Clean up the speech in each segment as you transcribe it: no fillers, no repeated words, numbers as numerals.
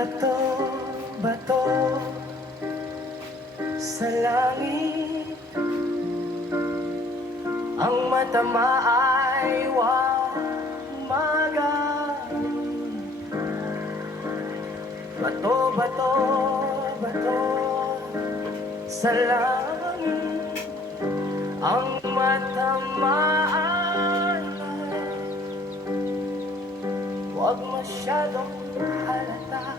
Bato, bato sa langit, ang matama ay huwag magaling. Bato, bato, bato sa langit, ang matama ay huwag masyadong halata.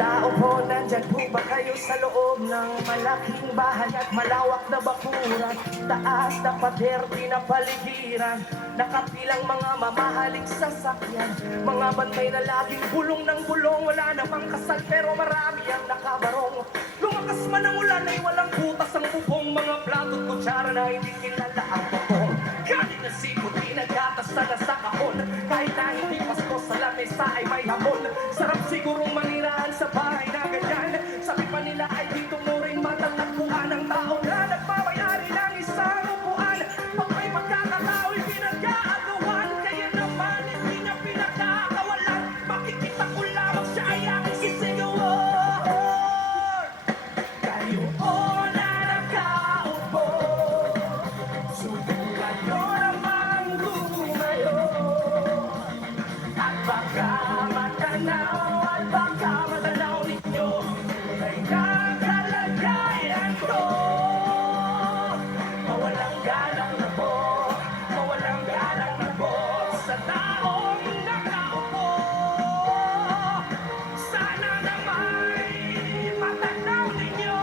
Tao po, nandyan po ba kayo sa loob ng malaking bahay at malawak na bakuran? Taas na pader, pinapaligiran, nakapilang mga mamahaling sasakyan, mga bantay na laging bulong ng bulong. Wala namang kasal pero marami ang nakabarong. Lumakas man ang ulan ay walang butas ang bubong, mga plato at kutsara na hindi kilala ang bubong. Galing na sipot, pinagatas na nasa kahon, kahit na hindi pasko sa lamesa ay may hamon. Sarap sigurong manirahan sa bahay na ganyan, sabi pa nila ay dito mo rin matatagpuan ang tao na nagmamayari ng isang upuan. Pag may pagkakatao'y pinag-aagawan, kaya naman hindi niya pinagkakawalan. Makikita ko lamang siya ay aking sisigawan. Kayo o na nakaupo, subukan nyo namang lumayo, at baka matanaw, at baka matanaw ninyo ay nakalagayan ko. Mawalang galang na po, mawalang galang na po sa taong nakaupo. Sana naman matanaw ninyo,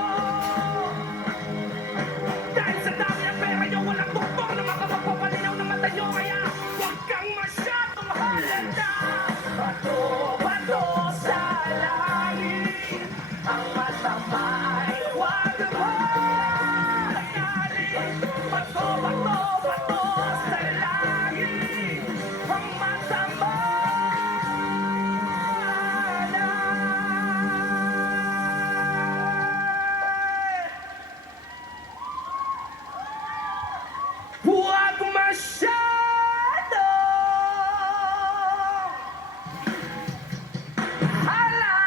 dahil sa dami ng pera nyo, walang doktor na makapagpapalinaw ng mata nyo. Kaya huwag kang masyadong halata. Bato, bato sa langit, ang masama ay huwag magaling. Bato, bato, bato sa langit, ang masama huwag masyado hala.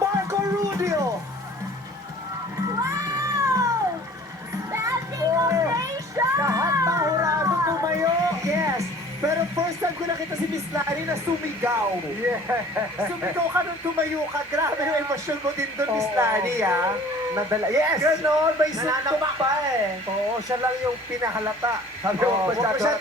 Marco Rubio. Wow! Standing ovation! Lahat na hurado tumayo. Yes. Pero first time ko nakita si Miss Lani na sumigaw. Yes. Sumigaw ka nung tumayo ka. Grabe yung emosyon mo din doon, Miss Oo. Lani, ha? Nadala. Yes! Ganon, may suntok Nananapak pa eh. Oo, siya lang yung pinahalata. Sabi ko, Oh, huwag masyado masyado